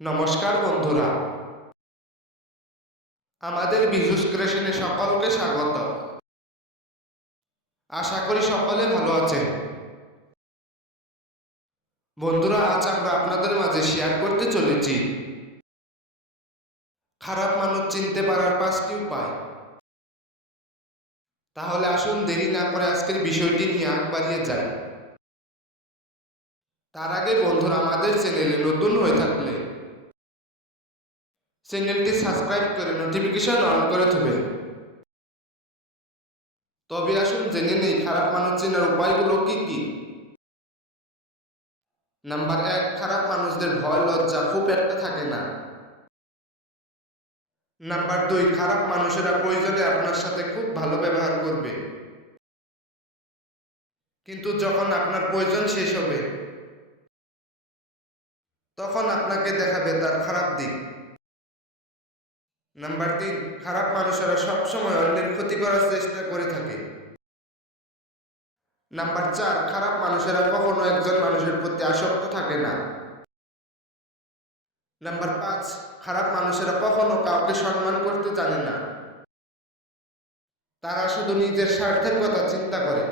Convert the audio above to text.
নমস্কার বন্ধুরা, আমাদের বিজুস ক্রিয়েশনে সকলকে স্বাগত। আশা করি সকলে ভালো আছেন। বন্ধুরা, আজ আমরা আপনাদের মাঝে শেয়ার করতে চলেছি খারাপ মানুষ চিনতে পারার 5টি উপায়। তাহলে আসুন দেরি না করে আজকের বিষয়টি নিয়ে আগ বাড়িয়ে যাই। তার আগে বন্ধুরা, আমাদের চ্যানেলে নতুন হয়ে থাকলে চ্যানেলটি সাবস্ক্রাইব করে নোটিফিকেশন অন করে দেবেন। তবে আসুন জেনে নেই খারাপ মানুষ চেনার উপায়গুলো কি কি। নাম্বার 1, খারাপ মানুষদের ভয় লজ্জা খুব একটা থাকে না। নাম্বার 2, খারাপ মানুষেরা প্রয়োজনে আপনার সাথে খুব ভালো ব্যবহার করবে, কিন্তু যখন আপনার প্রয়োজন শেষ হবে তখন আপনাকে দেখাবে তার খারাপ দিক। নাম্বার 3, খারাপ মানুষেরা সবসময় অন্যের ক্ষতি করার চেষ্টা করে থাকে। নাম্বার 4, খারাপ মানুষেরা কখনো একজন মানুষের প্রতি আসক্ত থাকে না। নাম্বার 5, খারাপ মানুষেরা কখনো কাউকে সম্মান করতে জানে না, তারা শুধু নিজের স্বার্থের কথা চিন্তা করে।